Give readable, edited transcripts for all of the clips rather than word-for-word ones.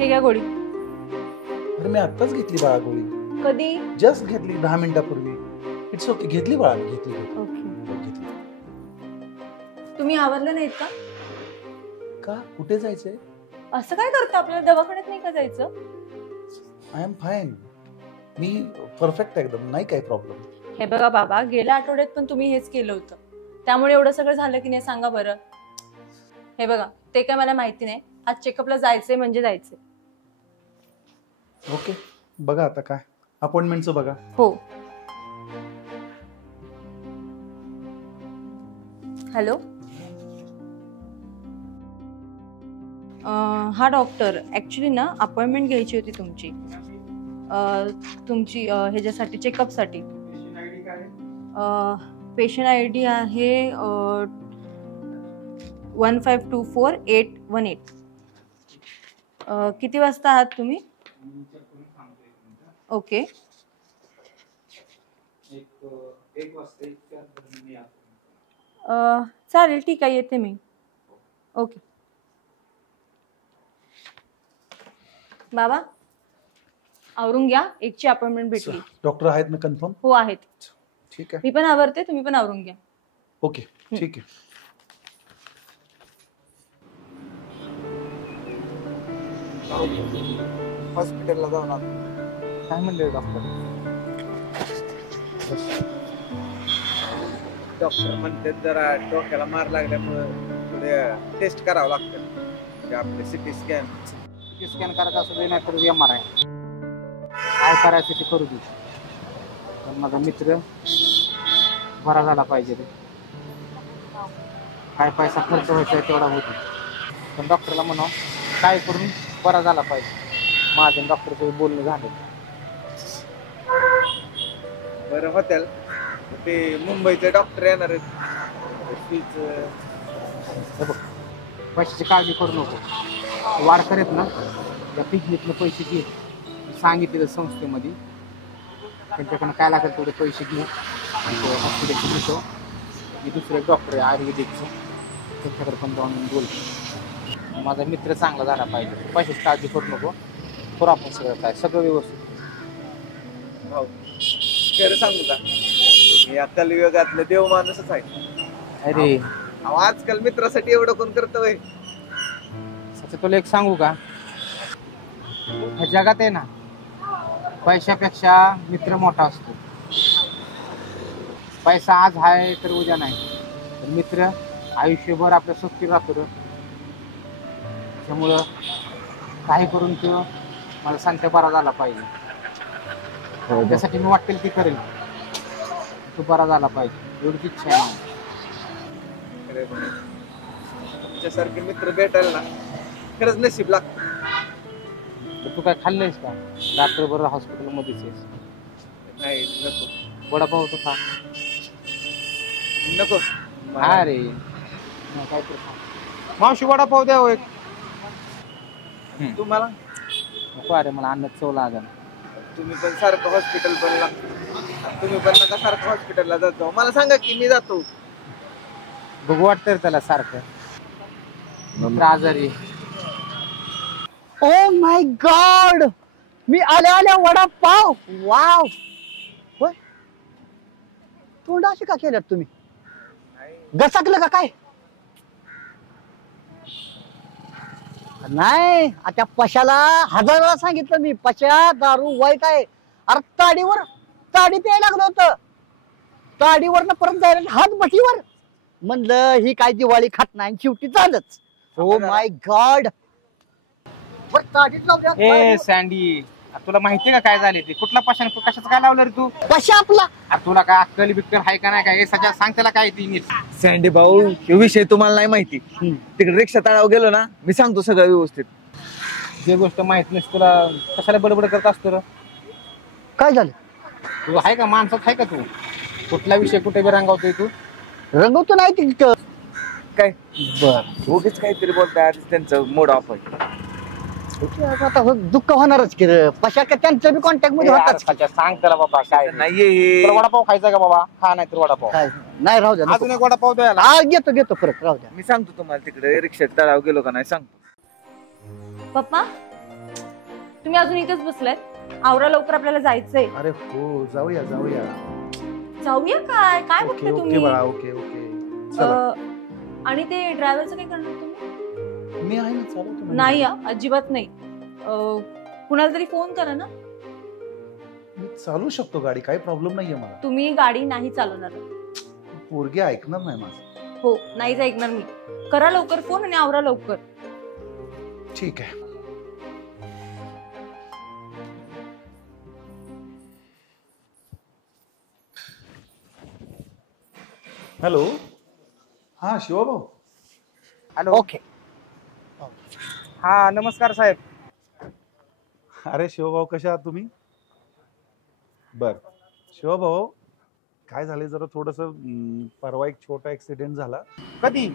हे घ्या गोळी. अरे मी आत्ताच घेतली बाळा गोळी. कधी? जस्ट घेतली 10 मिनिटापूर्वी. It's okay. घेतली बाळा, घेतली. ओके. तुम्ही आवरलं नाहीत का? का? कुठे जायचंय? असं काय करता? आपल्याला दवाखान्यात नाही का जायचं? I am fine. Me perfect एकदम, नाही काही प्रॉब्लेम. हे बघा बाबा, गेल्या आठवड्यात पण तुम्ही हेच केलं होतं, त्यामुळे एवढं सगळं झालं की नाही सांगा बरं. हे बघा, ते काय मला माहिती नाही. आज चेकअपला जायचंय म्हणजे जायचंय. ओके, बघा आता काय अपॉइंटमेंटचं बघा. हो. हॅलो. हा डॉक्टर, ऍक्च्युली ना अपॉइंटमेंट घ्यायची होती तुमची ह्याच्यासाठी, चेकअपसाठी. पेशंट आय डी आहे 1524818. किती वाजता आहात तुम्ही? ओके. चालेल, ठीक आहे, येते मी. ओके. बाबा आवरून घ्या, एकची अपॉइंटमेंट भेटली. डॉक्टर आहेत ना कन्फर्म? हो आहेत. ठीक आहे, मी पण आवरते, तुम्ही पण आवरून घ्या. ओके ठीक आहे. हॉस्पिटलला जाऊन आलो. काय म्हणले डॉक्टर? डॉक्टर म्हणते जरा डोक्याला मार लागल्यामुळे थोडे टेस्ट करावं लागतं. आपले सिटी स्कॅन करायचं असं नाही तर MRI काय करायचं ते करू दे. पण माझा मित्र बरा झाला पाहिजे. रे काय पैसा खर्च व्हायचा तेवढा होतो, पण डॉक्टरला म्हणा काय करून बरा झाला पाहिजे. माझं डॉक्टरचं बोलणं झालं. बरं होtel ते मुंबईचे डॉक्टर येणार आहेत. पैशाची काळजी करू नको. वाढ करेत ना त्या पिकनिकनं पैसे घे सांगितलेलं संस्थेमध्ये. त्यांच्याकडनं काय लागेल तेवढे पैसे घे. हॉस्पिटलची घेतो. मी दुसरे डॉक्टर आहे आयुर्वेदिकचं, त्यांच्याकडे पण जाऊन बोलतो. माझा मित्र चांगला झाला पाहिजे. पैशाची काळजी करू नको. करू आपण सगळं, काय सगळं व्यवस्थित. हो खरं सांगू का, मी या कलियुगातलं देव माणूसच आहे. अरे आजकाल मित्रासाठी एवढं कोण करतोय. तुला एक सांगू का, ह्या जगात आहे ना पैशापेक्षा मित्र मोठा असतो. पैसा आज आहे तर उद्या नाही, तर मित्र आयुष्यभर आपल्या सोबती राहतो. त्यामुळं काही करून तो मला सांगते बरा झाला पाहिजे. त्यासाठी मी वाटेल ती करेल. तू बरा झाला पाहिजे एवढीच इच्छा आहे. तुमच्यासारखे मित्र भेटायला ना खरंच नशीब लागतं. तू काय खाल्लंयस का? रात्रभर हॉस्पिटलमध्येच आहेस. नाही नको. वडापाव तो खा. नको. अरे काय तर मावशी वडापाव द्या एक. तुम्हाला नको? अरे मला अन्नात चव लागेल. तुम्ही पण सारखं हॉस्पिटल पण तुम्ही पण नका सारखं हॉस्पिटलला जातो. मला सांगा की मी जातो. बघू वाटतं त्याला सारखं आजारी. ओ माय गॉड, मी आल्या आल्या वडापाव. वाव. होय, तोंड अशी का केल्यात तुम्ही? गसकलं का काय? नाही, त्या पशाला 1000 वेळा सांगितलं मी, पशा दारू वाईट आहे. अरे ताडी प्यायला लागलं होतं. ताडीवरनं परत जायला हात बटीवर. म्हणलं ही काय दिवाळी खात नाही, शेवटी झालंच. Oh my God. A sandy, तुला माहितीये का काय झाले ते? कुठला पशान कशाचं काय लावलं रे तू? पशा आपला. अरे तुला काय अक्कल बिक्कल आहे का नाही? काय सध्या सांग त्याला काय ती नीट. सँडी भाऊ, हे विषय तुम्हाला नाही माहिती. तिकडे रिक्षा तळावर गेलो ना, मी सांगतो सगळं व्यवस्थित. जे गोष्ट माहित नसते तुला कशाला बडबड करत असतो? काय झालं? तू आहे का माणसात? आहे का तू? कुठला विषय कुठे बी रंगावतोय तू? रंगवतो नाही तिथं काय बर उगीच काहीतरी बोलताय. त्यांचं मूड ऑफ आहे. आता दुःख होणारच की रे. पशा का त्यांच्या बी कॉन्टॅक्ट मध्ये होतात. सांग त्याला बाबा काय नाहीये. तुला वडापाव खायचा का बाबा? खा नाही तर वडापाव. नाही राहू द्या. अजून एक वडापाव द्यायला. हा घेतो परत, राहू द्या. मी सांगतो तुम्हाला तिकडे रिक्षात तळावर गेलो का नाही सांगतो. पप्पा तुम्ही अजून इथेच बसलाय? आवरा लवकर, आपल्याला जायचंय. अरे हो, जाऊया जाऊया. जाऊया काय? काय ओके बघताय ओके तुम्ही? बाळा, ओके ओके. चला. आणि ते ड्रायव्हरचं काय करणार तुम्ही? मी आहे ना, चालवतो ना. नाही अजिबात नाही. कुणाला तरी फोन करा ना. मी चालू शकतो गाडी, काही प्रॉब्लेम नाहीये मला. तुम्ही गाडी नाही चालवणार. पोरगी ऐकणार नाही माझं. हो, नाहीच ऐकणार मी. करा लवकर फोन आणि आवरा लवकर. ठीक आहे. हॅलो. हा शिवभाऊ. हॅलो. ओके. हा नमस्कार साहेब. अरे शिवभाऊ, कशा आहात तुम्ही? बर शिवभाऊ, काय झाले जरा थोडस, परवा एक छोटा ऍक्सिडेंट झाला. कधी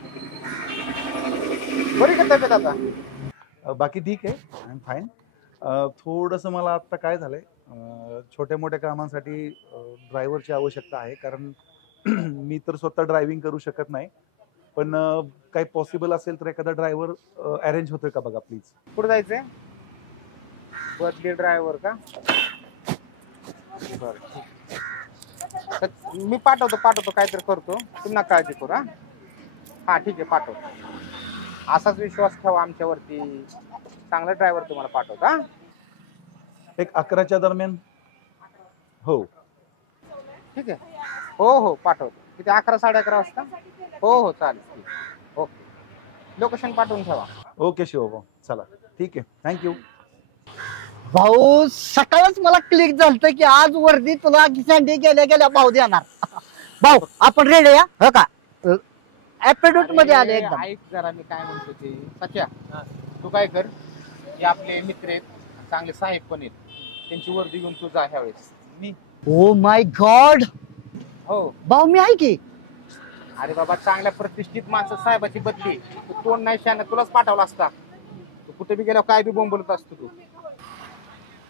बरी का तब्येत आता? बाकी ठीक आहे, आय एम फाईन. थोडंसं मला आत्ता काय झालंय, छोट्या मोठ्या कामांसाठी ड्रायव्हरची आवश्यकता आहे. कारण मी तर स्वतः ड्रायव्हिंग करू शकत नाही, पण काही पॉसिबल असेल तर एखादा ड्रायव्हर अरेंज होतोय का बघा प्लीज. कुठं जायचंय? बदली ड्रायव्हर का? बरं तर मी पाठवतो काहीतरी करतो, तुम्ही ना काळजी करू. हा ठीक आहे, पाठवतो. असाच विश्वास ठेवा आमच्यावरती, चांगला ड्रायव्हर तुम्हाला पाठवतो. हा एक 11च्या दरम्यान. हो ठीक आहे. हो हो पाठवतो. किती 11 11:30 वाजता? हो हो चालेल. ओके, लोकेशन पाठवून ठेवा. ओके शिवभाऊ, चला ठीक आहे, थँक्यू. भाऊ सकाळच मला क्लिक झालं की आज वर्दी तुला सँडी गेल्या गेल्या भाऊ देणार. भाऊ आपण रेडी आहे हो का? ऍप्टिट्यूड मध्ये आले एकदम. ऐक जरा, मी काय म्हणतो ते सच्या, तू काय कर, हे आपले मित्र आहेत, चांगले साहेब पण आहेत, त्यांची वर्दी घेऊन तू जा ह्यावेळेस. मी ओ माय गॉड. हो भाऊ मी आहे की. अरे बाबा, चांगल्या प्रतिष्ठित माणसं साहेबाची बदली, तू तोंड नाही शान, तुलाच पाठवला असता. तू कुठे बी गेल्यावर काय बी बोंबलत असतो तू.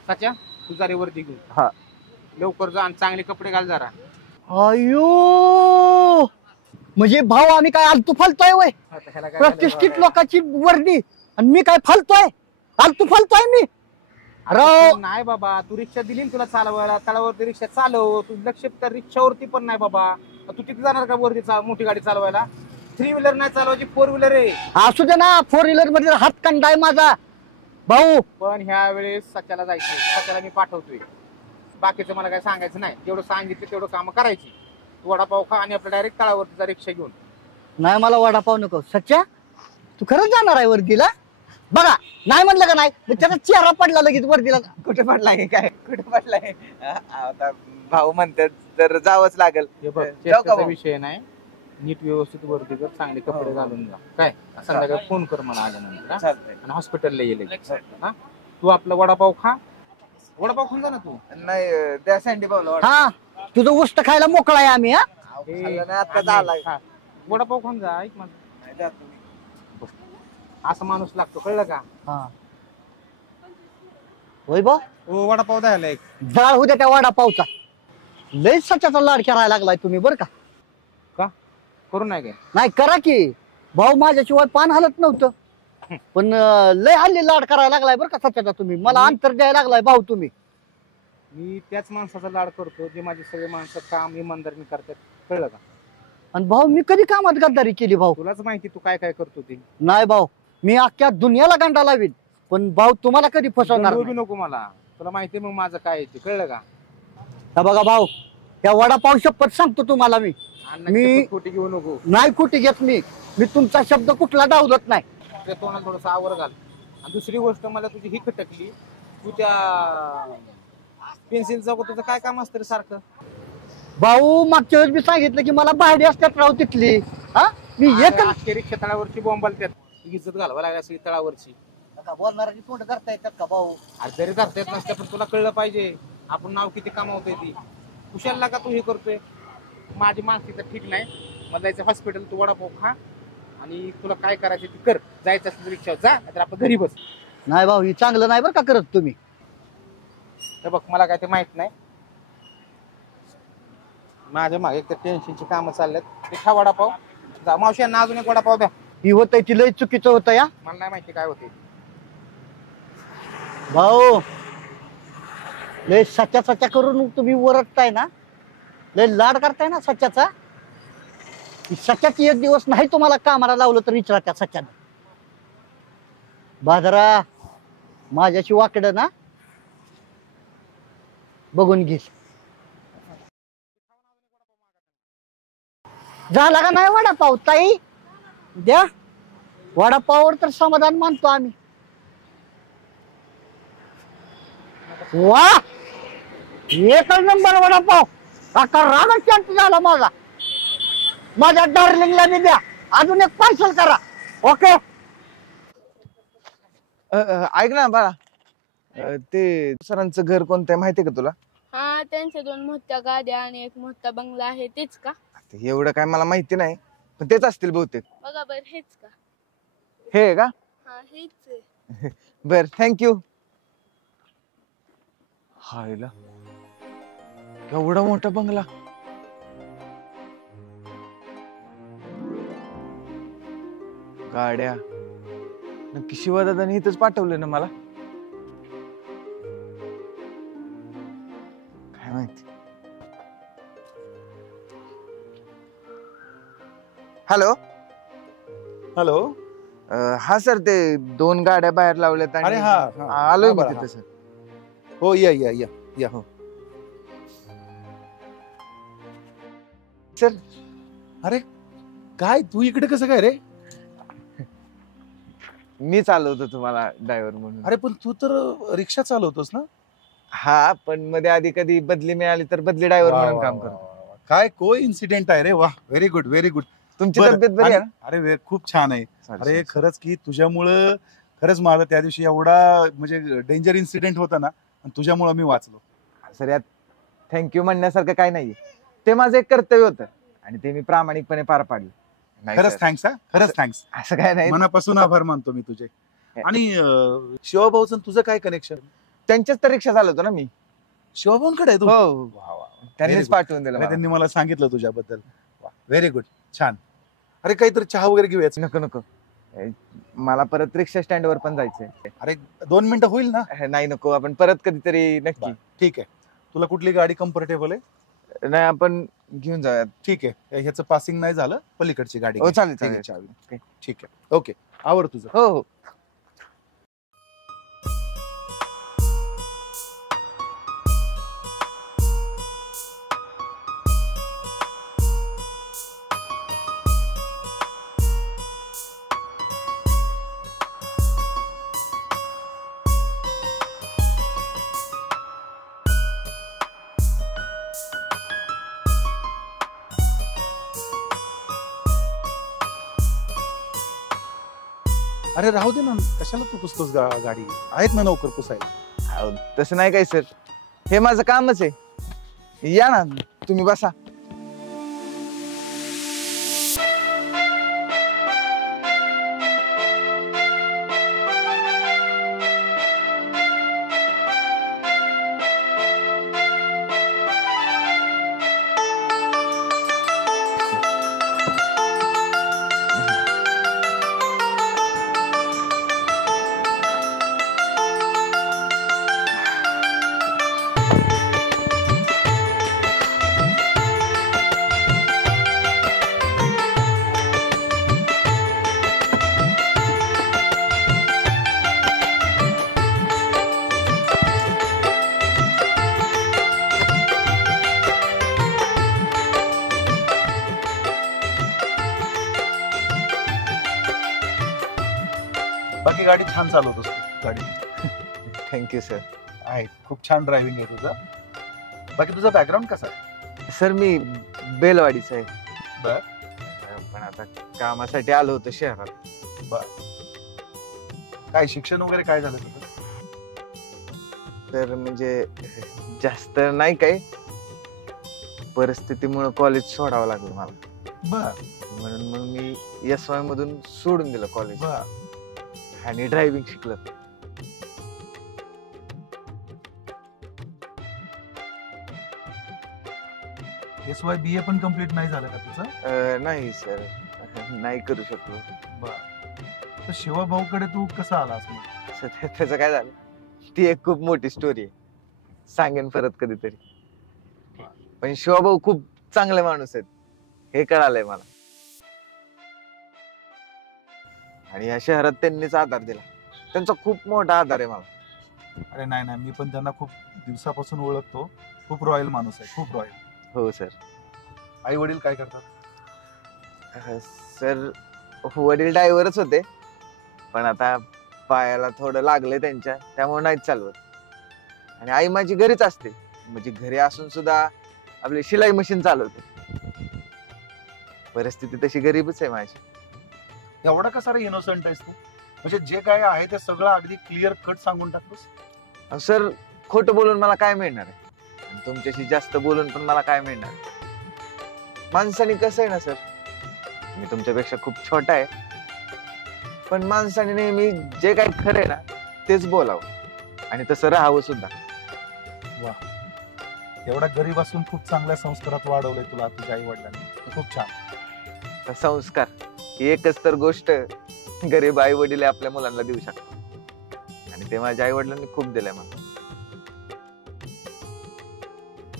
सच्या तू जरा वर्दी घेऊन हा लवकर जा आणि चांगले कपडे घाल जरा. अयो, म्हणजे भाऊ आम्ही काय आलतू फालतोय वय? आता ह्याला काय झालंय प्रतिष्ठित बाबा? लोकांची वर्दी आणि मी काय फालतोय? आलतू फालतोय मी? अरे नाही बाबा, तू रिक्षा दिली ना तुला चालवायला, तळावरती रिक्षा चालव. तू लक्ष तर रिक्षावरती पण नाही बाबा. तू तिथे जाणार का वरती मोठी गाडी चालवायला? 3 व्हीलर नाही चालवायची, 4 व्हीलर आहे. असू दे ना, 4 व्हीलर मध्ये हात कंडाय माझा भाऊ. पण ह्या वेळेस सच्याला जायचं, सच्याला मी पाठवतोय. बाकीचं मला काय सांगायचं नाही, जेवढं सांगितलं तेवढं काम करायची. तू वडापाव खा आणि आपल्या डायरेक्ट तळावरतीचा रिक्षा घेऊन. नाही मला वडापाव नको. सच्चा तू खरंच जाणार आहे वर्दीला? बघा नाही म्हणलं का नाही, मग त्याचा चेहरा पडला लगेच वर्दीला. कुठे पडलाय काय? कुठे पडलाय? आता भाऊ म्हणतात तर जावंच लागेल. हे बघ, जाऊ का चेष्टाचा भाऊ? विषय नाही, नीट व्यवस्थित वरती कर, चांगले कपडे घालून जा. काय संध्याकाळी फोन कर मला आल्यानंतर. हा? चालतंय. आणि हॉस्पिटलला येईल. हा तू आपला वडापाव खा, वडापाव खाऊन जा ना तू. नाही त्या सँडी भाऊला हा तुझं उष्ट खायला मोकळा आहे आम्ही. हा आता आलाय. खा. वडापाव खाऊन जा. ऐक माझं, असा माणूस लागतो, कळलं का? हा होय बा, हो वडापाव द्यायला एक. जाळ होऊ द्या त्या वडापावचा. लय सच्याचा लाड करायला लागलाय तुम्ही बरं का. का करू नाही काय? नाही करा की भाऊ, माझ्याशिवाय पान हलत नव्हतं, पण लय हल्ली लाड करायला लागलाय बरं का सच्याचा तुम्ही. मला अंतर द्यायला लागलाय भाऊ तुम्ही. मी त्याच माणसाचा लाड करतो जे माझे सगळे माणसं काम इमानदारीने करतात, कळलं का? आणि भाऊ मी कधी कामात गद्दारी केली भाऊ? तुलाच माहिती तू काय काय करतो ते. नाही भाऊ, मी अख्ख्या दुनियाला गांडा लावीन, पण भाऊ तुम्हाला कधी फसवणार गंडू नाही. बी नको मला, तुला माहिती मग माझं काय आहे ते, कळलं का? हा बघा भाऊ, त्या वडापाव शपथ सांगतो तुम्हाला मी अण्णाची खोटी घेऊ नको. नाही कुठे घेत मी तुमचा शब्द कुठला डावलत नाही. त्या तोंडाला थोडस आवर घाल. आणि दुसरी गोष्ट, मला तुझी ही खटकली, तू त्या पेन्सिलचं तुझं काय काम असतं रे सारखं? भाऊ मागच्या वेळेस मी सांगितलं की मला भाडी असतात राव तिथली. हा मी एक अख्खे रिक्षा तळावरची बॉम्बाल त्यात इज्जत घालवा लागली असेल तळावरची. बोलणाऱ्याची तोंड करता येतात का भाऊ? अरे जरी करता येत नसते, पण तुला कळलं पाहिजे आपण नाव किती कमावतोय ती. कुशाला का तू हे करतोय? माझी मानसिकता ठीक नाही, मला जायचं हॉस्पिटल, तू वडापाव खा आणि तुला काय करायचं ते कर. जायचं असेल रिक्षावर जा, नाहीतर आपलं घरी बस. नाही भाऊ, ही चांगलं नाही बरं का करत तुम्ही. हे बघ, मला काय ते माहित नाही, माझ्या मागे एक तर टेन्शनची कामं चालल्यात. ते खा वडापाव, जा. मावशींना अजून एक वडापाव द्या. ही होतंय ती लय चुकीचं होतं या. मला नाही माहिती काय होते. भाऊ लय सच्चा सच्चा करून तुम्ही वरटताय ना, लय लाड करताय ना सच्चाचा. सच्चाची एक दिवस नाही तुम्हाला कामाला लावलं तर विचारा त्या सच्चाने. बाजारा माझ्याशी वाकड ना बघून घे. झाला का नाही वडापाव ताई? द्या वडापाववर तर समाधान मानतो आम्ही. वा एकच नंबर वडापाव. आता रागच शांत झाला माझा. माझ्या डार्लिंगला बी द्या. अजून एक पार्सल करा. ओके. ऐक ना बाळा, ते सरांचं घर कोणतं आहे माहितीये का तुला? हा, त्यांच्या 2 मोठ्या गाड्या आणि एक मोठा बंगला आहे, तेच का? एवढं काय मला माहिती नाही, पण तेच असतील बहुतेक. बघा बर, हेच का? हे का? हा, हेच आहे. बर, थँक्यू. हायला एवढा मोठा बंगला. गाड्या. नक्की शिवादादाने इथंच पाठवलं ना मला? काय माहिती. हॅलो. हॅलो. हा सर, ते 2 गाड्या बाहेर लावल्यात अरे आणि हा, हा. आलोय हा, मी बरं, तिथे हा. सर. हो या या या या. हो सर. अरे काय तू इकडे कसं काय रे? मी चालवतो तुम्हाला ड्रायव्हर म्हणून. अरे पण तू तर रिक्षा चालवतोस ना? हा, पण मध्ये आधी कधी बदली मिळाली तर बदली ड्रायव्हर म्हणून काम करतो. काय को इन्सिडेंट आहे रे. वा, व्हेरी गुड व्हेरी गुड. तुमची तब्येत बरी आहे ना? अरे खूप छान आहे. Sorry, अरे sorry. खरंच की तुझ्यामुळं खरंच माझा त्या दिवशी एवढा म्हणजे डेंजर इन्सिडेंट होता ना, आणि तुझ्यामुळं मी वाचलो. सर यात थँक्यू म्हणण्यासारखं काय नाहीये. ते माझं एक कर्तव्य होतं आणि ते मी प्रामाणिकपणे पार पाडलं. नाही खरंच सर, थँक्स. हा खरंच थँक्स. असं काय नाही. मनापासून आभार मानतो मी तुझे. आणि शिवाभाऊचं तुझं काय कनेक्शन? त्यांच्याच तर रिक्षा चालवतो ना मी. शिवाभाऊंकडे आहे तू? हो, वा, वा. त्यांनीच Very good. पाठवून दिलं अरे मला. त्यांनी मला सांगितलं तुझ्याबद्दल. व्हेरी गुड, छान. अरे काहीतरी चहा वगैरे घेऊयाच. नको नको, मला परत रिक्षा स्टँडवर पण जायचंय. अरे 2 मिनिटं होईल ना? नाही नको, आपण परत कधीतरी नक्की. ठीक आहे. तुला कुठली गाडी कम्फर्टेबल आहे? नाही, आपण घेऊन जाऊयात. ठीक आहे. ह्याचं पासिंग नाही झालं, पलीकडची गाडी हो घे. चालेल ठीक आहे, चालेल. चावी. ठीक आहे. ओके, आवर तुझं. हो हो. अरे राहू दे ना, कशाला तू पुसतोस गाडी? आहेत ना नोकर पुसायला. अहो, तसं नाही काय सर, हे माझं कामच आहे. या ना तुम्ही, बसा. बाकी गाडी छान चालवतोस तू. गाडी थँक्यू सर. आहे, खूप छान ड्रायव्हिंग आहे तुझं. बाकी तुझा बॅकग्राऊंड कसा आहे? सर मी बेलवाडीचा आहे. बर. पण आता कामासाठी आलो होतो शहरात. काय शिक्षण वगैरे काय झालं तुझं? तर म्हणजे जास्त नाही काय, परिस्थितीमुळे कॉलेज सोडावं लागलं मला. बर म्हणून मग मी SY मधून सोडून दिलं कॉलेज बर. आणि ड्रायव्हिंग शिकलं. SY BA पण कम्प्लीट नाही झालं का तुझं? नाही सर, नाही करू शकलो. बर. तर शिवाभाऊकडे तू कसा आलास मग? सर त्याचं काय झालं, ती एक खूप मोठी स्टोरी आहे, सांगेन परत कधीतरी. पण शिवाभाऊ खूप चांगले माणूस आहेत हे कळालंय मला. आणि या शहरात त्यांनीच आधार दिला, त्यांचा खूप मोठा आधार आहे मला. अरे नाही नाही, मी पण त्यांना खूप दिवसापासून ओळखतो. खूप रॉयल माणूस आहे, खूप रॉयल. हो सर. आई वडील काय करतात? सर वडील ड्रायव्हरच होते, पण आता पायाला थोडं लागलंय त्यांच्या, त्यामुळे नाहीच चालवत. आणि आई माझी घरीच असते, म्हणजे घरी असून सुद्धा आपली शिलाई मशीन चालवते. परिस्थिती तशी गरीबच आहे माझी. एवढा कसा रे इनोसंट आहेस तू? म्हणजे जे काय आहे ते सगळं अगदी क्लिअर कट सांगून टाकतोस. सर खोटं बोलून मला काय मिळणार आहे, आणि तुमच्याशी जास्त बोलून पण मला काय मिळणार आहे? माणसाने कसं आहे ना सर, मी तुमच्यापेक्षा खूप छोटा आहे, पण माणसाने नेहमी जे काही खरं आहे ना तेच बोलावं आणि तसं राहावं सुद्धा. एवढा गरीब असून खूप चांगल्या संस्कारात वाढवलंय तुला तुझ्या आई वडिलांनी. खूप छान. संस्कार ही एकच तर गोष्ट गरीब आई वडील आपल्या मुलांना देऊ शकतात, आणि ते माझ्या आई वडिलांनी खूप दिलंय मला.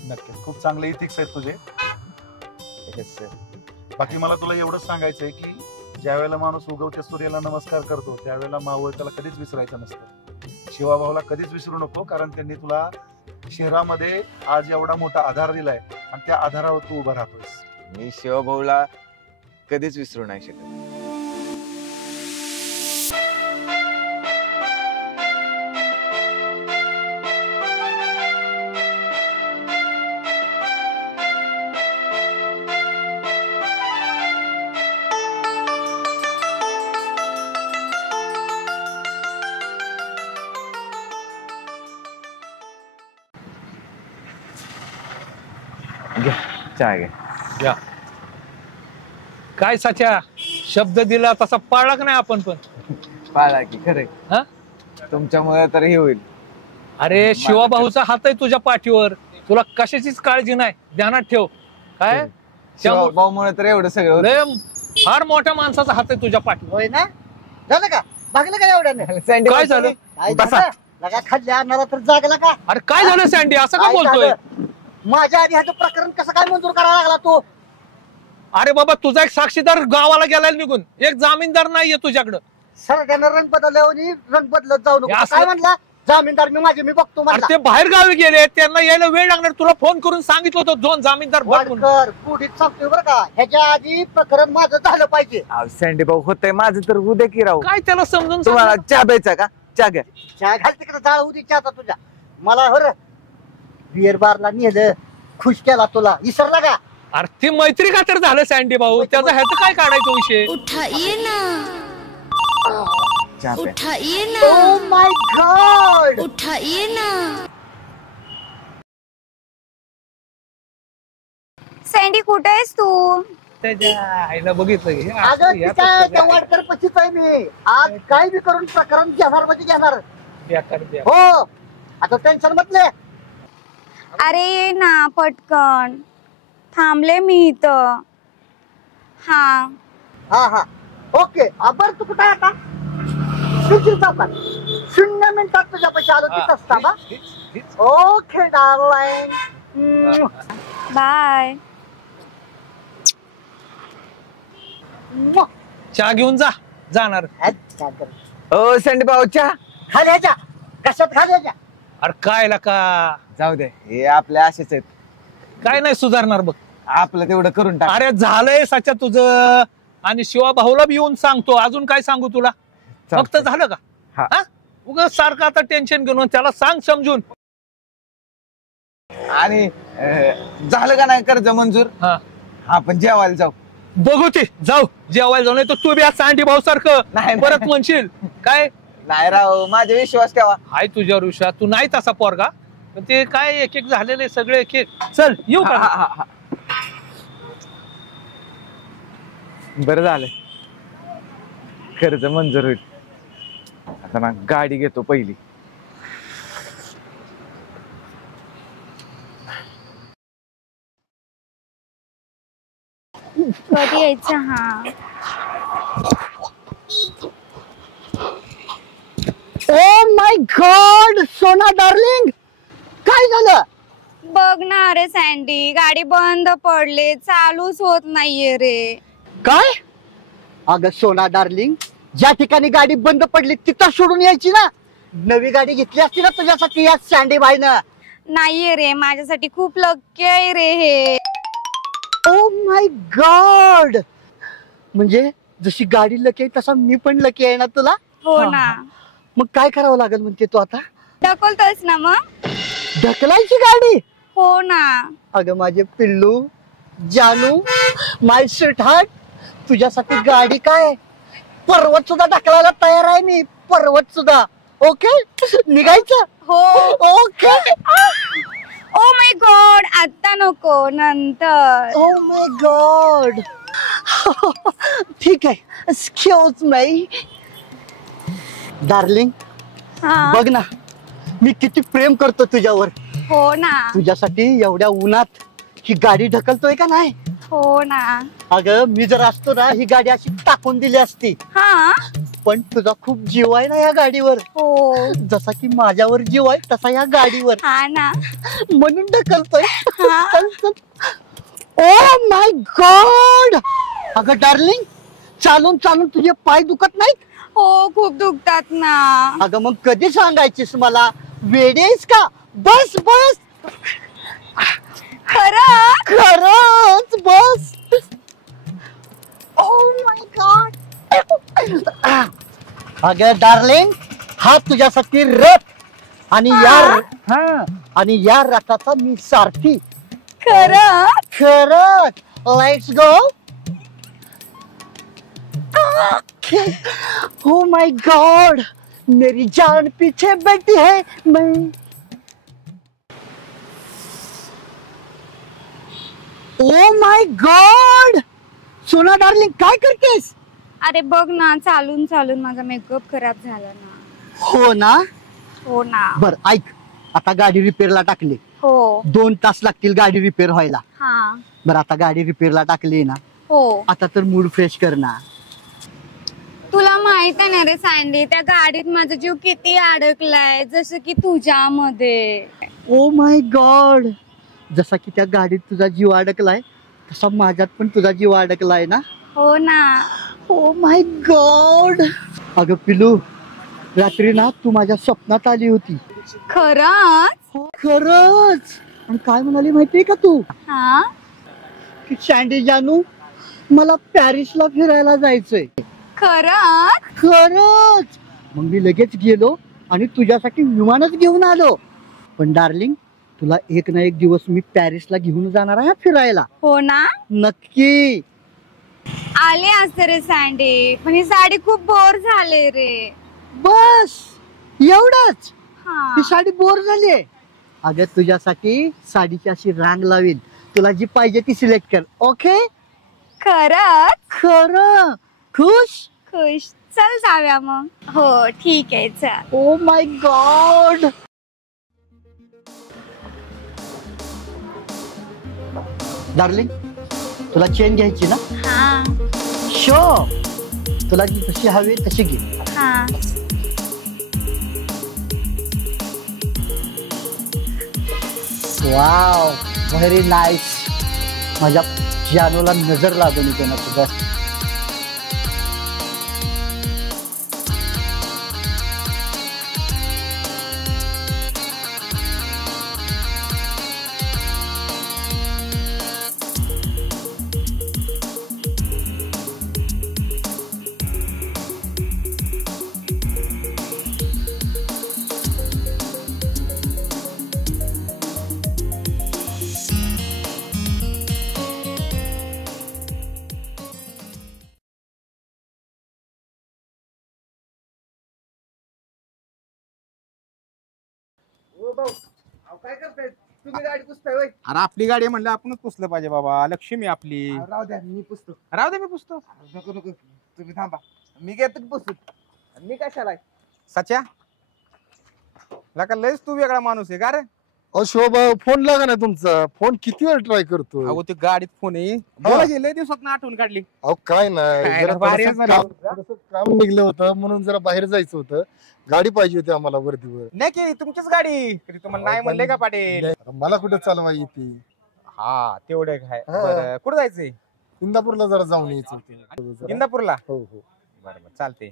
नक्कीच खूप चांगले इथिक्स आहेत तुझे. Yes sir. बाकी मला तुला एवढंच सांगायचंय की ज्या वेळेला माणूस उगवत्या सूर्याला नमस्कार करतो त्यावेळेला मावळ त्याला कधीच विसरायचं नसतं. शिवाभाऊला कधीच विसरू नको, कारण त्यांनी तुला शहरामध्ये आज एवढा मोठा आधार दिलाय आणि त्या आधारावर तू उभा राहतोस. मी शिवभाऊला कधीच विसरू नाही शकत. चहा घ्या. काय साच्या शब्द दिला तसा पाळला का नाही आपण पण? पाळा की खरंय. हा? तुमच्यामुळे तर हे होईल. अरे शिवाभाऊचा हात आहे तुझ्या पाठीवर, तुला कशाचीच काळजी नाही, ध्यानात ठेव. काय शिवभाऊमुळे तर एवढं सगळं होतं. लय फार मोठ्या माणसाचा हात आहे तुझ्या पाठीवर. होय ना? झालं का? भागलं का एवढ्याने? सँडी काय झालं? काय बसा. झालं? लगा खाल्ल्या अन्नाला तर जागला का? अरे काय झालं सँडी, असं का काय बोलतोय? झालं? माझ्या आधी ह्याचं प्रकरण कसं काय मंजूर करायला लागला तू? अरे बाबा तुझा एक साक्षीदार गावाला गेलाय निघून, एक जामीनदार नाहीये तुझ्याकडं. सर त्यानं रंग बदलल्यावर रंग बदलत जाऊ नको. हे असं- काय म्हणला? जामीनदार मी बघतो अरे म्हणला. ते बाहेर गावी गेले, त्यांना यायला वेळ लागणार. तुला फोन करून सांगितलं होतं दोन जामीनदार बघ म्हणून. वाडकर पुढीत सांगतोय बरं का, ह्याच्या आधी प्रकरण माझं झालं पाहिजे. सँडी भाऊ होतंय माझं तर उद्या की राहू. काय त्याला समजून तुम्हाला सांग. चहा प्यायचा का? चहा घ्या. चहा घाल तिकडे, जाळ उदीच्या आता तुझ्या. मला बरं बिअर बारला नेलं, खुश केला तुला, विसरला का? अरे ती मैत्री का तर झालं सँडी भाऊ, त्याचा ह्याचं काय काढायचं विषय? उठाइए ना, चहा प्या. उठाइए ओ ना, माय गॉड. उठाइए ना. सँडी कुठे आहेस तू? त्याच्या आईला बघितलं हे अगं असं ती याचं काय सगळं त्या वाडकर पशीच आहे मी. आज काय बी करून प्रकरण घेणार म्हणजे घेणार. बेकार बेकार. हो आता टेन्शन म्हटले. अरे ये ना पटकन, थांबले मी इथं. हा हा हा ओके. बर तू कुठे आहे आता? सुशील चौकात 0 मिनिटात तुझ्या पैसे आलो तिथं असता का? Okay darling. बाय. चहा घेऊन जा जाणार. ओ सँडी भाऊ चहा. खाली ह्याच्या कशात खाली ह्याच्या. अरे काय ला का, जाऊ दे, हे आपल्या असेच आहेत. काय नाही सुधारणार बघ. आपलं तेवढं करून टाक. अरे झालंय साच्या तुझं, आणि शिवा भाऊला बी येऊन सांगतो. अजून काय सांगू तुला? फक्त झालं का? हा. हा? उगाच सारखं आता टेन्शन घेऊन त्याला सांग समजून. आणि झालं का नाही कर्ज मंजूर? हा. आपण जेवायला जाऊ. बघू ते जाऊ जेवायला जाऊ, नाही तर तू बी आज सँडी भाऊ सारखं नाही. परत म्हणशील काय. नाही राव, माझा विश्वास ठेवा. हाय तुझ्यावर विश्वास, तू नाही तसा पोरगा. पण ते काय एक एक झालेले सगळे एक एक. चल येऊ हा, का? हा, हा. बरं झालं, कर्ज मंजूर होईल. आता ना गाडी घेतो पहिली. कधी यायचं? हा ओ माय माय गॉड सोना डार्लिंग, काय झालं? बघ ना रे सँडी, गाडी बंद पडले, चालूच होत नाहीये रे. काय? अगं सोना डार्लिंग, ज्या ठिकाणी गाडी बंद पडली तिथं सोडून यायची ना. नवी गाडी घेतली असती ना तुझ्यासाठी या सँडी बाईनं. नाहीये रे, माझ्यासाठी खूप लकी आहे रे हे. ओ माय गॉड, म्हणजे जशी गाडी लकी आहे तसा मी पण लकी आहे ना तुला. हो ना. मग काय करावं लागेल म्हणते तू आता? ढकलतोस ना मग? ढकलायची गाडी? हो ना. अगं माझे पिल्लू, जानू, माय स्वीट हार्ट, तुझ्यासाठी गाडी काय पर्वत सुद्धा ढकलायला तयार आहे मी. पर्वत सुद्धा. ओके निघायचं? हो. ओके. ओ माय गॉड, आता नको, नंतर. Oh my God. ठीक आहे. एक्सक्यूज मी डार्लिंग, हा. बघ ना मी किती प्रेम करतो तुझ्यावर. हो ना. तुझ्यासाठी एवढ्या उन्हात ही गाडी ढकलतोय का नाही. हो ना. अगं मी जर असतो ना ही गाडी अशी टाकून दिली असती. हा. पण तुझा खूप जीव आहे ना या गाडीवर. हो. जसा की माझ्यावर जीव आहे तसा या गाडीवर. हा ना. म्हणून ढकलतोय. हा. चल चल. Oh my God. अगं डार्लिंग, चालून चालून तुझे पाय दुखत नाहीत? हो खूप दुखतात ना. अगं मग कधी सांगायचीस मला? वेडी आहेस का? बस बस. खरं? खरंच बस. Oh my God. अगं डार्लिंग, हा तुझ्यासाठी रथ आणि आणि या रथाचा मी सारथी. खरं? खरंच. Let's go. Oh my God, मेरी जान पीछे बैठी है मैं. ओ माय गॉड, सोना डार्लिंग काय करतेस? अरे बघ ना, चालून चालून माझा मेकअप खराब झाला ना. हो ना. हो ना. बर ऐक, आता गाडी रिपेअरला टाकली. हो. 2 तास लागतील गाडी रिपेअर व्हायला. हा. बर आता गाडी रिपेअरला टाकली ना, हो. आता तर मूड फ्रेश कर ना. तुला माहित आहे ना रे सँडी, त्या गाडीत माझा जीव किती अडकलाय, जसं की तुझ्यामध्ये. ओ माय गॉड, जसा की त्या गाडीत तुझा जीव अडकलाय तसा माझ्यात पण तुझा जीव अडकलाय ना. हो ना. Oh my God. अगं पिलू, रात्री ना तू माझ्या स्वप्नात आली होती. खरंच? खरंच. आणि काय म्हणाली माहितीये का तू? हा. की सँडी जानू, मला पॅरिसला फिरायला जायचंय. खरंच? खरंच. मग मी लगेच गेलो आणि तुझ्यासाठी विमानच घेऊन आलो. पण डार्लिंग, तुला एक ना एक दिवस मी पॅरिसला घेऊन जाणार आहे फिरायला. हो ना. नक्की. आले असते रे सँडी, पण ही साडी खूप बोर झाले रे. बस एवढंच? हा. ही साडी बोर झाली. अगं तुझ्यासाठी साडीची अशी रांग लावीन, तुला जी पाहिजे ती सिलेक्ट कर. ओके? खरंच? खरं. खुश? खुश. चल जाऊया मग. हो ठीक आहे चल. Oh my God. डार्लिंग, तुला चेन घ्यायची ना? हा. शो, तुला जशी हवी तशी घे. हा. Wow, very nice. माझ्या जानूला नजर लागून येते ना तुझं. काय करताय तुम्ही? गाडी पुसताय होय? अरे आपली गाडी म्हणलं आपणच पुसलं पाहिजे बाबा, लक्ष्मी आपली. राहू द्या, मी पुसतो. राहू दे मी पुसतो. नको नको, तुम्ही थांबा, मी घेतो की पुसून. मी कशाला? सच्या लका लयच तू वेगळा माणूस आहे का रे? शोभा फोन लागा ना तुमचा. फोन किती वेळ ट्राय करतो. अहो ते गाडीत फोन आहे, बोला गेले दिवसात आठवण काढली. अहो काय नाही, काय जरा ना, भारी थोडंसं आहे जरा. थोडंसं काम निघलं होतं म्हणून जरा बाहेर जायचं होतं. गाडी पाहिजे होती आम्हाला वर्दीवर. नाही केली तुमचीच गाडी तरी तुम्हाला नाही म्हणले का पाटील? मला कुठं चालवा येते. हा तेवढे काय बरं कुठं जायचंय? इंदापूरला जरा जाऊन यायचं होतं. इंदापूरला? हो हो बरं चालते.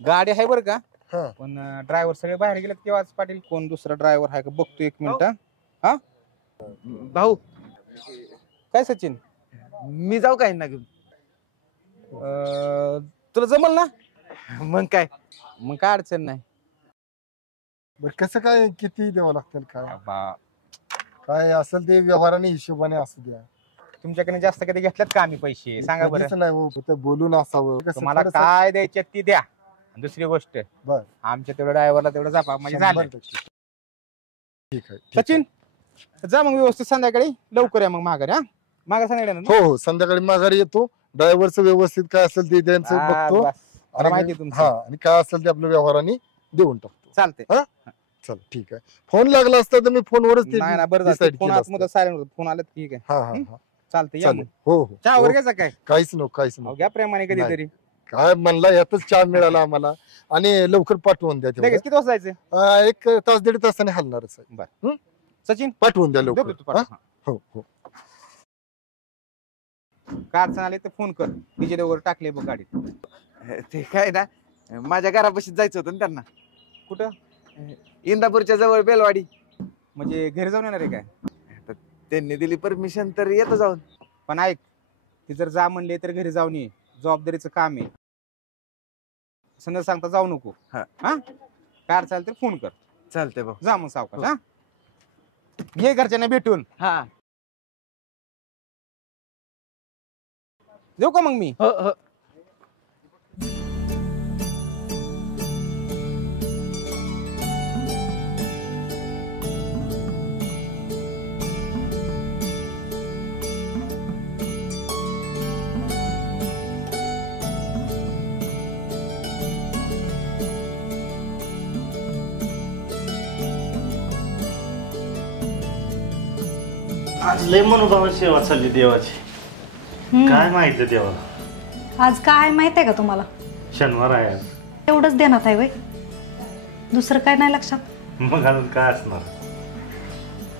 गाडी आहे बरं का हा. पण ड्रायव्हर सगळे बाहेर गेलेत किंवा पाटील कोण दुसरा ड्रायव्हर आहे का बघतो एक मिनिट. हा भाऊ काय सचिन मी जाऊ काय ना घेऊन? तुला जमल ना? मग काय काय अडचण नाही. बरं कसं काय किती द्यावं लागतं काय बा, काय असेल ते व्यवहाराने हिशोबाने असू द्या. तुमच्याकडे जास्त कधी घेतल्यात का आम्ही पैसे सांगा बरं. कधीच नाही हो, फक्त बोलून असावं. कसं तुम्हाला थोडंसं- काय द्यायचे ती द्या. दुसरी गोष्ट बर आमच्या तेवढ्या ड्रायव्हरला तेवढं जापा म्हणजे झालं. 100%. ठीक आहे ठीक सचिन जा मग व्यवस्थित संध्याकाळी लवकर या मग माघारी. हा माघारी संध्याकाळी आहे. हो हो संध्याकाळी माघारी येतो. ड्रायव्हरचं व्यवस्थित काय असेल ते त्यांचं बघतो. मला माहिती आहे आणि तुमचं. हा आणि काय असेल ते आपल्या व्यवहाराने देऊन टाकतो. चालते. चल ठीक आहे. फोन लागला असता तर मी फोनवरच ते नाही ना बरं decide झालं फोन केलं असतं. आतमध्ये सायलेंट होतं. फोन आला ठीक आहे. हा हा हा चालते या चालेल. मग. हो हो चहा वगैरे घ्यायचा काय? काहीच नको काहीच अहो, नको. घ्या प्रेमाने कधीतरी. काय म्हणला यातच चहा मिळाला आम्हाला आणि लवकर पाठवून द्या तेवढं. लगेच किती वाजता जायचं? एक तास दीड तासाने हलणारच आहे. सचिन पाठवून द्या देतो लवकर. तू पाठवून. हा? हो हो काय अडचण आली तर फोन कर. डीजे वगैरे टाकले बघ गाडीत. ते काय ना माझ्या घरापाशी जायचं होतं ना त्यांना. कुठं? इंदापूरच्या जवळ बेलवाडी. म्हणजे घरी जाऊन येणार आहे काय? तर त्यांनी दिली परमिशन तर येतो जाऊन. पण ऐक ती जर जा म्हणले तर घरी जाऊन ये. जबाबदारीचं काम आहे. समजा सांगता जाऊ नको. हा. काय अडचण आली तर फोन कर. चालतंय भाऊ. जा मग सावकाश. हा ये घरच्यांना भेटून. हा देऊ का मग मी? आज लय मनोभाव सेवा चालली देवाची. काय माहिती देवाला? आज काय माहित आहे का तुम्हाला? शनिवार आहे आज. एवढंच देण्यात आहे वय, दुसरं काय नाही लक्षात? मग अजून काय असणार?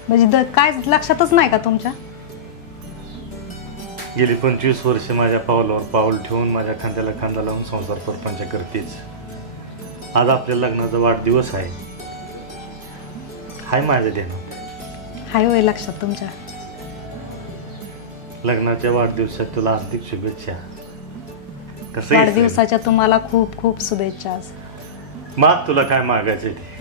म्हणजे काय लक्षातच नाही का तुमच्या? गेली 25 वर्ष माझ्या पावलावर पाऊल ठेवून माझ्या खांद्याला खांदा लावून संसार परपंच करतेच. आज आपल्या लग्नाचा वाढदिवस आहे. हाय माझ्या देणं. हाय वय लक्षात तुमच्या. लग्नाच्या वाढदिवसात तुला हार्दिक शुभेच्छा. कसं आहे? वाढदिवसाच्या तुम्हाला खूप खूप शुभेच्छा. आज माग तुला काय मागायचं ते.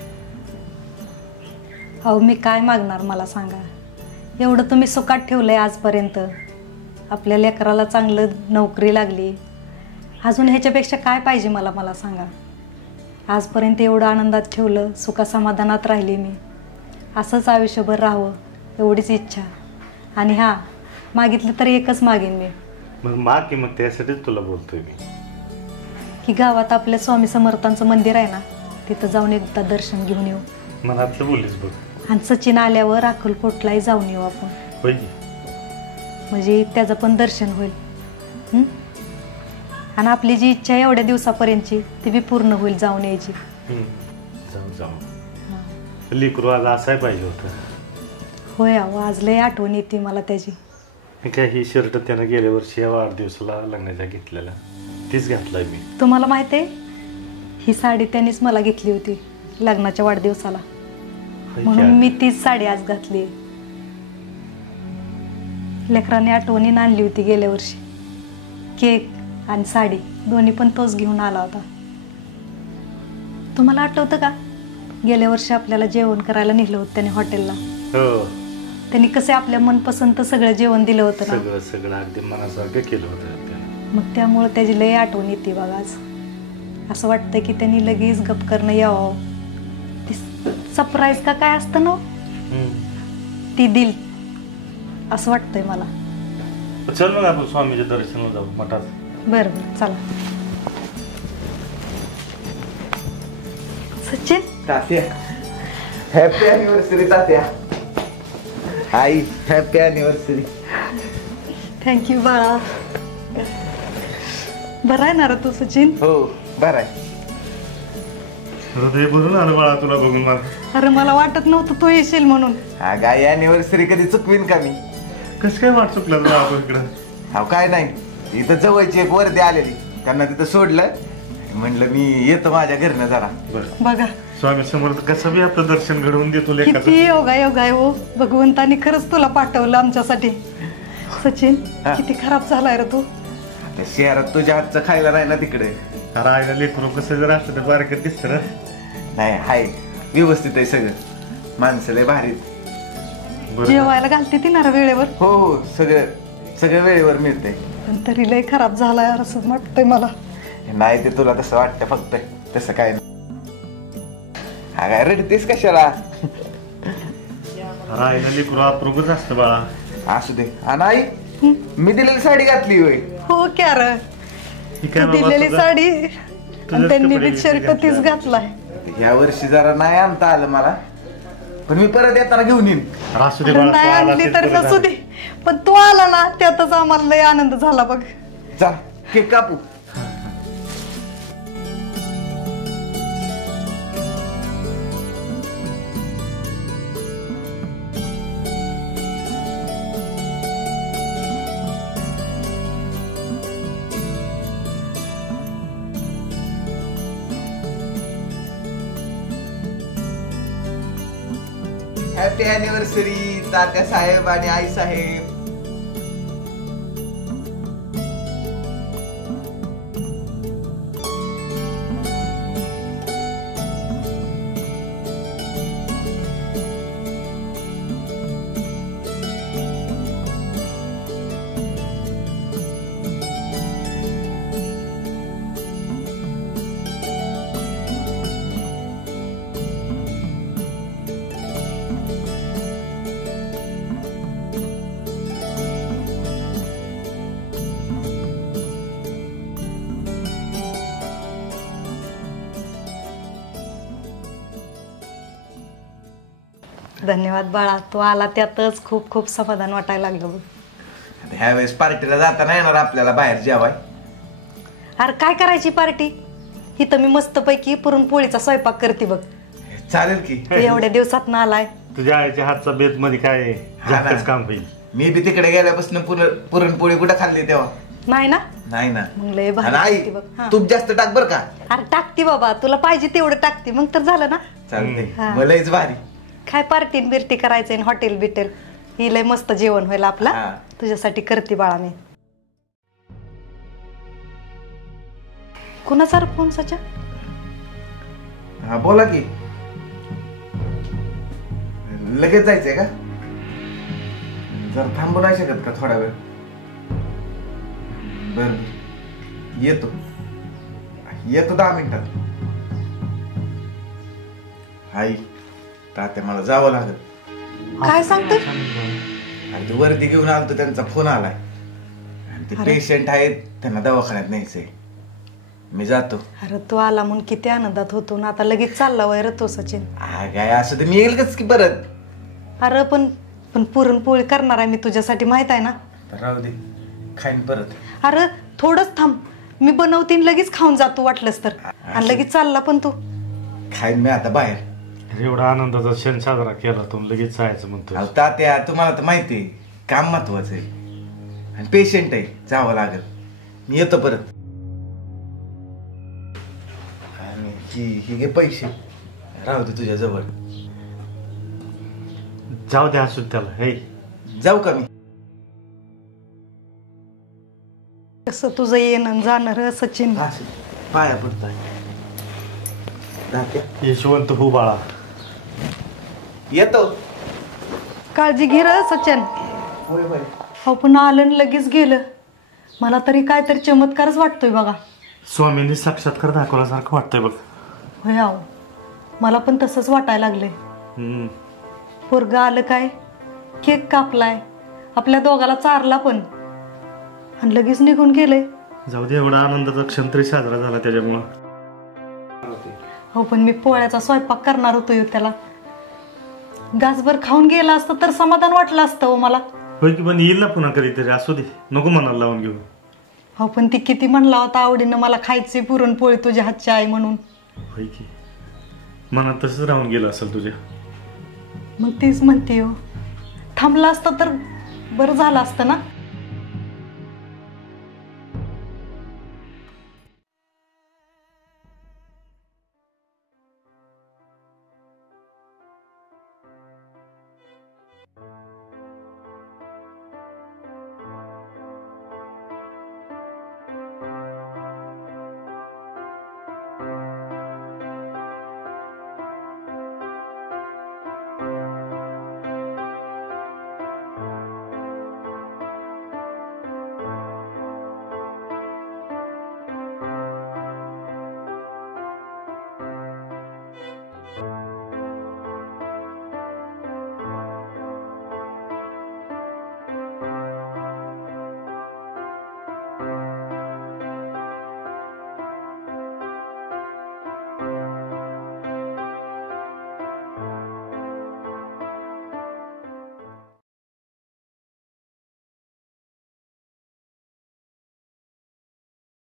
अहो मी काय मागणार मला सांगा. एवढं तुम्ही सुखात ठेवलंय आजपर्यंत. आपल्या लेकराला चांगलं नोकरी लागली. अजून ह्याच्यापेक्षा काय पाहिजे मला मला सांगा. आजपर्यंत एवढं आनंदात ठेवलं, सुखासमाधानात राहिली मी. असंच आयुष्यभर राहावं एवढीच इच्छा. आणि हा मागितलं तर एकच मागेन मी. मग माग की मग त्यासाठीच तुला बोलतोय मी की गावात आपल्या स्वामी समर्थांचं मंदिर आहे ना, तिथं जाऊन एकदा दर्शन घेऊन येऊ. मनातलं बोलीस बघ. आणि सचिन आल्यावर अक्कलकोटलाही जाऊन येऊ आपण. होय म्हणजे त्याचं पण दर्शन होईल. आणि आपली जी इच्छा आहे एवढ्या दिवसापर्यंतची ती बी पूर्ण होईल जाऊन यायची. जाऊ जाऊ. लेकरू आज असाय पाहिजे होतं. होय अहो आज लय आठवण येते मला त्याची. काय ही शर्ट त्यानं गेल्या वर्षी या वाढदिवसाला लग्नाच्या घेतलेला तीच घातलाय मी. तुम्हाला माहित आहे ही साडी त्यांनीच मला घेतली होती लग्नाच्या वाढदिवसाला. म्हणून मी तीच साडी आज घातली. लेकराने आठवणीनं आणली होती गेल्या वर्षी. केक आणि साडी दोन्ही पण तोच घेऊन आला होता. तुम्हाला आठवतं का गेल्या वर्षी आपल्याला जेवण करायला नेलं होतं त्याने हॉटेलला. त्यांनी कसे आपल्या मनपसंत सगळं जेवण दिलं होतं ना. सगळं सगळं अगदी मनासारखं केलं होतं. मग त्यामुळे त्याची लय आठवण येते बघा आज. असं वाटतं की त्यांनी लगेच गप करणं यावं. सरप्राईज का काय असतं ना ती दिल असं वाटतंय मला. चल मग आपण स्वामीच्या दर्शनाला जाऊ मठात. बरं बरं चला. सचिन तात्या हॅपी अॅनिव्हर्सरी. तात्या आई हॅपी अॅनिव्हर्सरी. थँक्यू बाळा. बरं आहे ना रे तू सचिन? हो बरं आहे. हृदय भरून आलं बाळा तुला बघून मला. अरे मला वाटत नव्हतं तू येशील म्हणून. हा काय अॅनिव्हर्सरी कधी चुकवीन का मी? कसं काय वाट चुकलं तुला आपण इकडं? हा काय नाही, इथं जवळची एक वर्दी आलेली, त्यांना तिथं सोडलं, म्हणलं मी येतो माझ्या घरनं जरा. बघा स्वामी समर्थ कसं बी आपलं दर्शन घडवून देतो किती लेकाचं. योगा योगा आहे हो, भगवंतानी खरंच तुला पाठवलं आमच्यासाठी. सचिन किती खराब झालाय रे तू. त्या शहरात तुझ्या हातचं खायला नाही ना तिकडे. अरे आईला लेकरू कसं जर असतं तर बारकत दिसतं ना. नाही हाय व्यवस्थित आहे सगळं, माणसं लय भारी. जेवायला घालते ती ना रे वेळेवर? हो हो सगळं सगळं वेळेवर मिळतंय. पण तरी लय खराब झालाय असं वाटतंय मला. नाही ते तुला तसं वाटतं फक्त, तसं काय नाही. हा काय रडतेस कशाला? अरे आईला लेकरू अप्रूपच असतं बाळा. असू दे. आणि आई मी दिलेली साडी घातली होय. हो क्या रे, दिलेली साडी आणि त्यांनी बी शर्ट तीच घातलाय. या वर्षी जरा नाही आणता आलं मला, पण मी परत येताना घेऊन येईन. नाही आणली तर नसू दे, पण तू आला ना त्यातच आम्हाला लय आनंद झाला बघ. जा केक कापू. हॅपी अॅनिव्हर्सरी तात्या साहेब आणि आई साहेब. धन्यवाद बाळा, तू आला त्यातच खूप खूप समाधान वाटायला लागलं बघ. ह्या वेळेस पार्टीला जाता नाही येणार आपल्याला बाहेर जेवाय. अरे काय करायची पार्टी? इथं मी मस्तपैकी पुरणपोळीचा स्वयंपाक करते बघ. चालेल की. तू एवढ्या दिवसात ना आलाय. तुझ्या आईच्या हातचा बेत मध्ये काय जास्तच काम होईल. मी बी तिकडे गेल्यापासून पुरणपोळी कुठं खाल्ली तेव्हा? नाही ना? नाही ना. मग लय आणि भारी आई करते बघ. हा. तूप जास्त टाक बर का. अरे टाकते बाबा, तुला पाहिजे तेवढं टाकते, मग तर झालं ना. चालते हा. मलाच भारी. काय पार्टी बिर्टी करायचंय, हॉटेल बिटेल ही लय मस्त जेवण होईल आपला. तुझ्यासाठी करते बाळा मी. कुणाचा फोन सचा? हा बोला की. लगेच जायचंय का? जर थांबू नाही शकत का थोडा वेळ? बर येतो येतो 10 मिनिटात. आई तात्या मला जावं लागेल. काय सांगतोय? आणि तू वर्दी घेऊन आलतो, त्यांचा फोन आलाय आणि ते पेशंट आहेत, त्यांना दवाखान्यात न्यायचंय. मी जातो. अरे तू आला म्हणून किती आनंदात होतो ना, आता लगेच चालला वय रे तो सचिन. काय असं तर मी येईल कच की परत. अरे पण पण पुरणपोळी करणार आहे मी तुझ्यासाठी, माहित आहे ना. राहू दे, खाईन परत. अरे थोडंच थांब, मी बनवतीन लगेच खाऊन जातो वाटलंस तर. आणि लगेच चालला पण तू. खाईन मी आता बाहेर. एवढा आनंदाचा क्षण साजरा केला तो, लगेच जायचं म्हणतो. तात्या तुम्हाला तर माहिती आहे काम महत्वाचं आहे, आणि पेशंट आहे, जावं लागेल. मी येतो परत. आणि ही घे पैसे, राहू दे तुझ्या जवळ. जाऊ दे असू त्याला. हे जाऊ का मी? कसं तुझं येणं जाणार सचिन. पाया पडताय. यशवंत हो बाळा. येतो. काळजी घे रे सचिन. हो पण आलं लगेच गेलं. मला तरी काहीतरी चमत्कारच वाटतोय बघा. स्वामींनी साक्षात्कार दाखवल्यासारखं वाटतंय बघ. होय आहो, मला पण तसंच वाटायला लागले. पोरगं आलं काय, केक कापलाय, आपल्या दोघाला चारला पण, आणि लगेच निघून गेले. जाऊ दे, एवढा आनंदाचा क्षण तरी साजरा झाला त्याच्यामुळं. हो पण मी पोळ्याचा स्वयंपाक करणार होतो त्याला. गासभर खाऊन गेला असतं तर समाधान वाटलं असतं हो मला. होय की, पण येईल ना पुन्हा कधीतरी. असू दे, नको मनाला लावून घेऊ. हो पण ती किती म्हणला होता आवडीनं मला खायची पुरणपोळी तुझ्या हातची आई म्हणून. होय की मनात तसंच राहून गेलं असेल तुझ्या. मग तेच म्हणते हो, थांबलं असतं तर बरं झालं असतं ना.